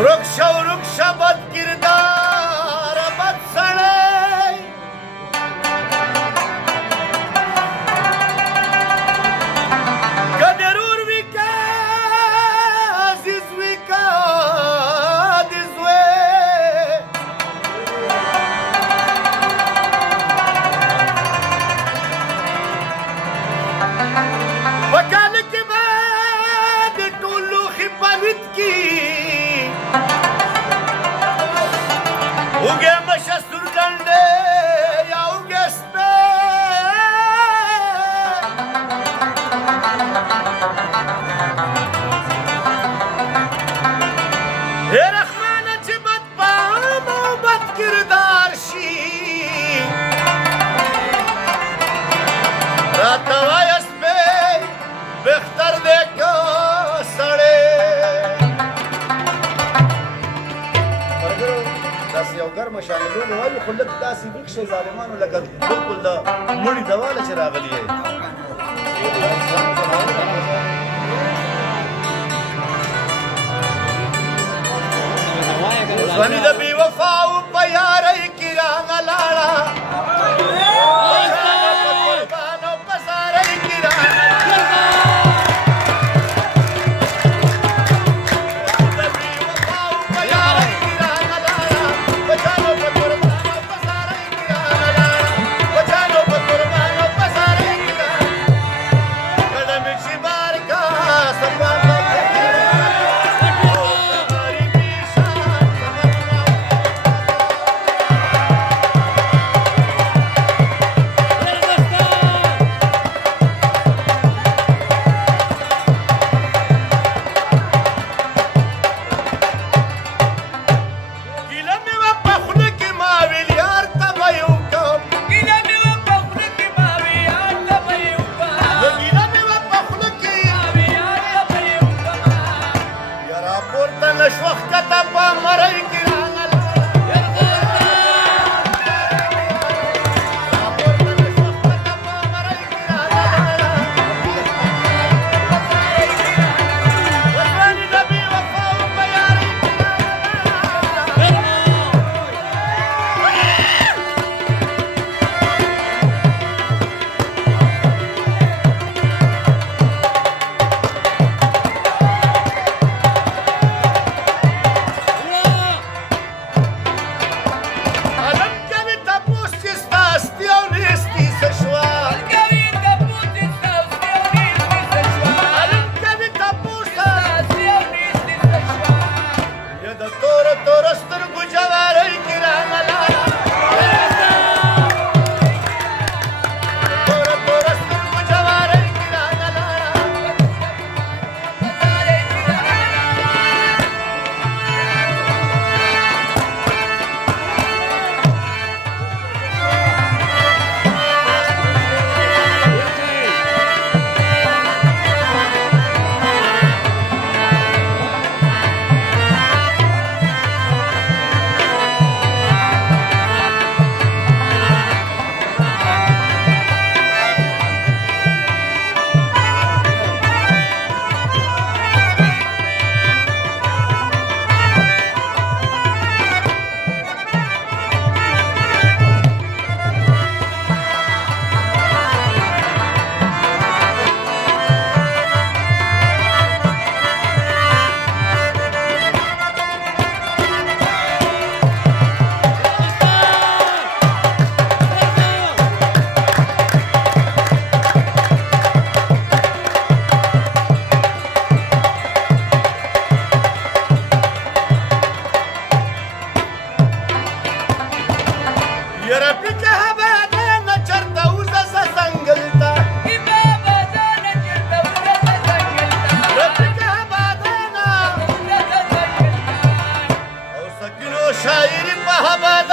वृक्ष बद किरदार बद सड़े कदरूर विका अजीज विका दिजवे वकाल के बाद टोलू खिपालित की उगे मशस्तुर डंडे या उगे स्पे हे रखमान बद पाम बद किरदार शी रातवाय स्पे बेख्तर देखो सड़े داسې یو ګرمه شانلونه وایي خو لږ داسې ویښ شئ ظالمانو لکه بلکل د مړي دواله چې راغلي یې ځواني د بې وفاو په یارۍ کې رانه لاړه قربانو په زارۍ کې رانه शायरी महाबाद